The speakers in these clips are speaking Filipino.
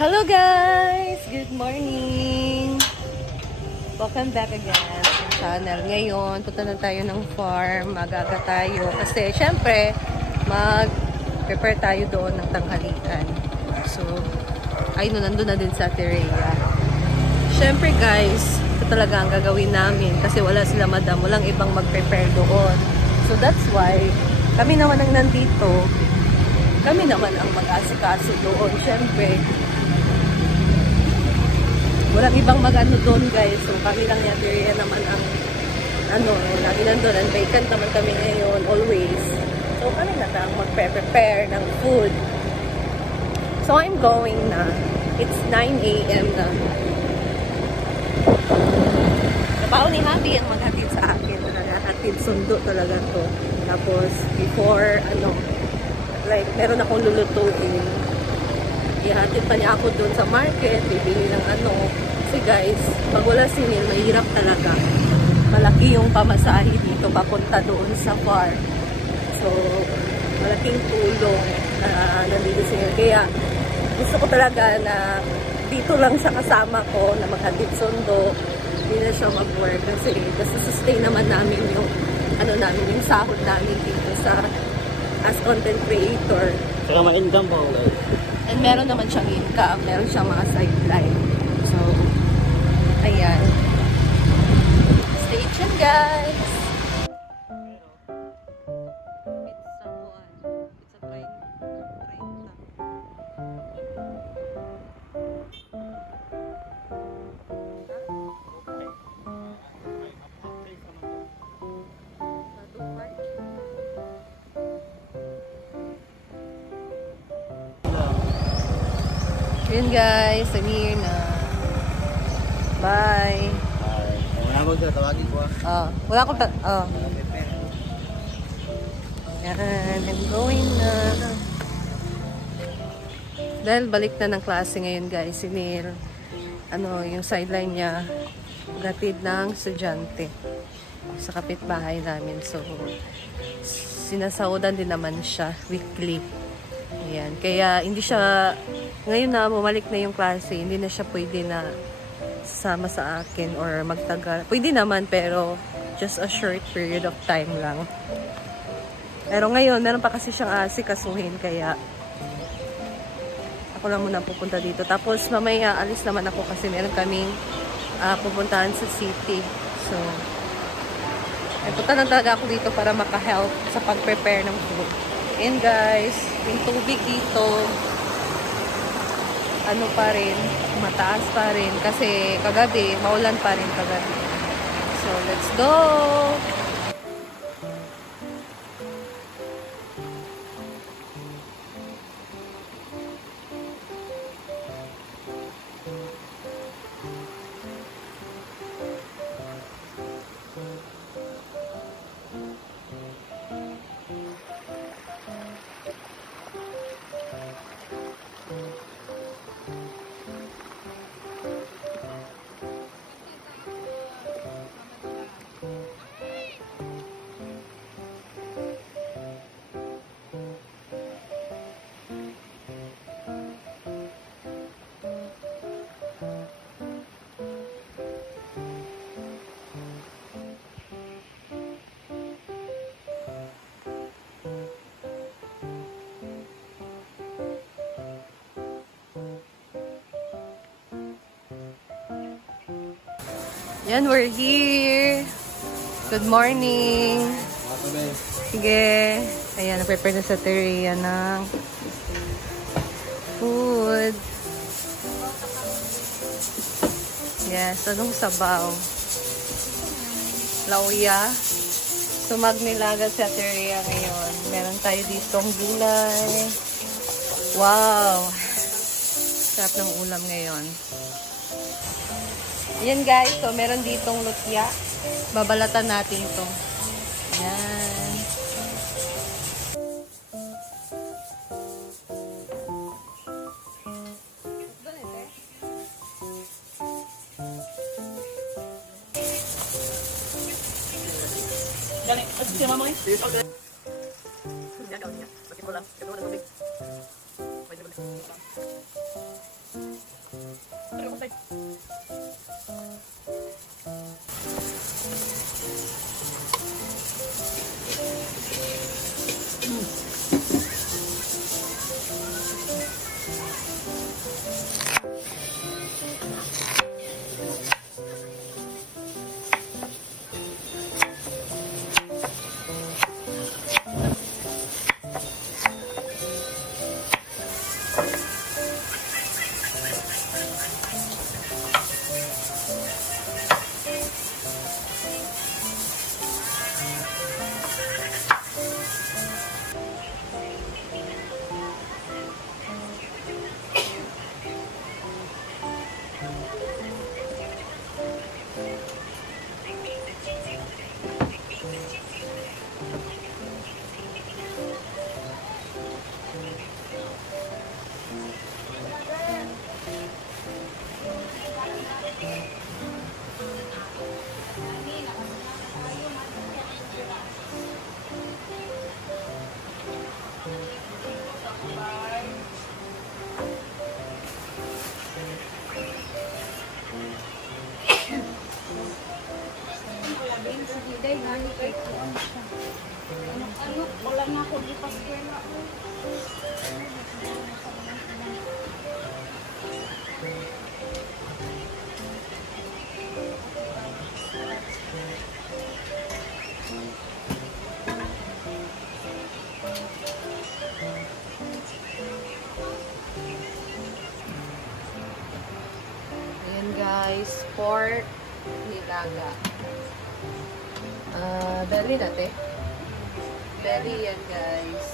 Hello guys! Good morning! Welcome back again sa channel. Ngayon, punta na tayo ng farm. Mag-aga tayo. Kasi, syempre, mag-prepare tayo doon ng tanghalian. So, ayun, nandun na din sa Terea. Syempre guys, ito talaga ang gagawin namin. Kasi wala sila madam. Walang ibang mag-prepare doon. So, that's why, kami naman ang nandito. Kami naman ang mag-asikaso doon. Syempre, walang ibang mag-ano doon guys. So kami lang yan. Terea naman ang lagi nandun. And vacant naman kami ngayon. Always. So kami na lang mag-prepare ng food. So I'm going na. It's 9 AM na. Trabaho ni Happy ang maghatid sa akin. Hatid sundo talaga to. Tapos before like meron akong lulutuin. Ihatid pa niya ako doon sa market, bibili ng kasi guys, pag wala si Neil, mahirap talaga. Malaki yung pamasahe dito, papunta doon sa farm. So, malaking tulong na nandito si Neil. Kaya, gusto ko talaga na dito lang siya kasama ko, na maghatid sundo, hindi na siya mag-work. Kasi, sustain naman namin yung, yung sahod namin dito sa, as content creator. Saka ma-income po guys. And meron naman siyang income, meron siyang mga sideline. So, ayan. Stay tuned guys! Yun guys, I'm here na. Bye. Wala ko siya, tawagin ko wala akong yan, I'm going na. Dahil balik na ng klase ngayon guys, si Neil, yung sideline niya, gatid ng estudyante sa kapitbahay namin. So, sinasaodan din naman siya weekly. Ayan. Kaya hindi siya, ngayon na bumalik na yung klase, hindi na siya pwede na sama sa akin or magtagal. Pwede naman pero just a short period of time lang. Pero ngayon, meron pa kasi siyang asikasuhin kaya ako lang muna pupunta dito. Tapos mamaya alis naman ako kasi meron kaming pupuntahan sa city. So, punta lang talaga ako dito para maka-help sa pag-prepare ng food. And guys, yung tubig dito, pa rin, mataas pa rin. Kasi kagabi, maulan pa rin kagabi. So, let's go! Yan, we're here. Good morning. Sige. Ayan, prepare na sa Terea ng food. Yes, anong sabaw? Lauya. So, magnilaga sa Terea ngayon. Meron tayo ditong gulay. Wow! Sarap ng ulam ngayon. Yan guys, so meron ditong lutya. Babalatan natin ito. Yan. Gani, at siya mamay? Okay. Yan daw niya. Bakit mo lang? Ito na tubig. Pwede ba? Wala na ako di paskwela. Ayan guys, pork nilaga. Belly natin. Belly yan guys.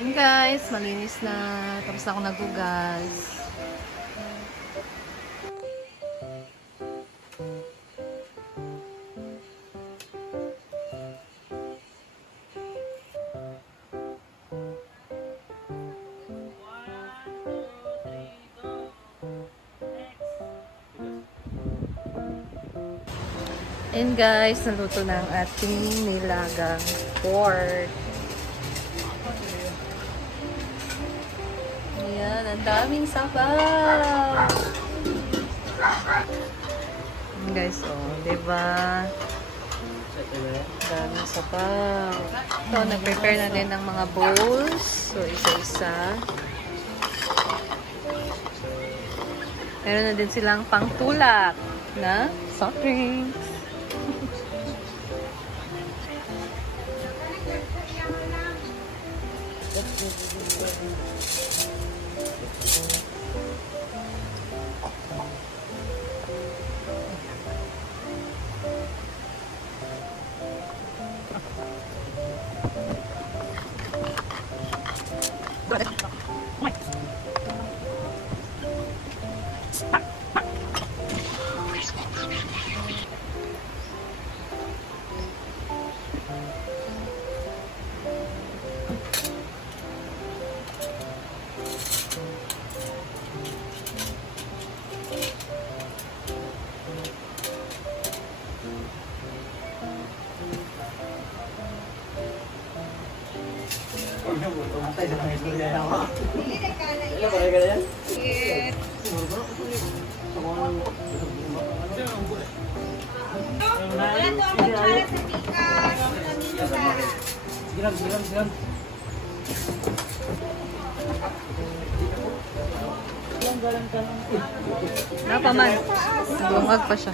Yun guys, malinis na. Tapos ako nagugas. And guys, naluto na ang ating nilagang pork. Ayan, ang daming sabaw. Ayan guys, oh, diba? Daming sabaw. So, nag-prepare na din ng mga bowls. So, isa-isa. Meron na din silang pangtulak na soft drinks. Napaman. Naglungag pa siya.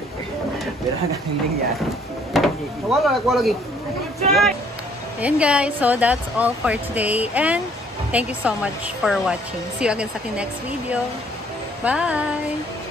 Ayan guys, so that's all for today and thank you so much for watching. See you again sa aking next video. Bye!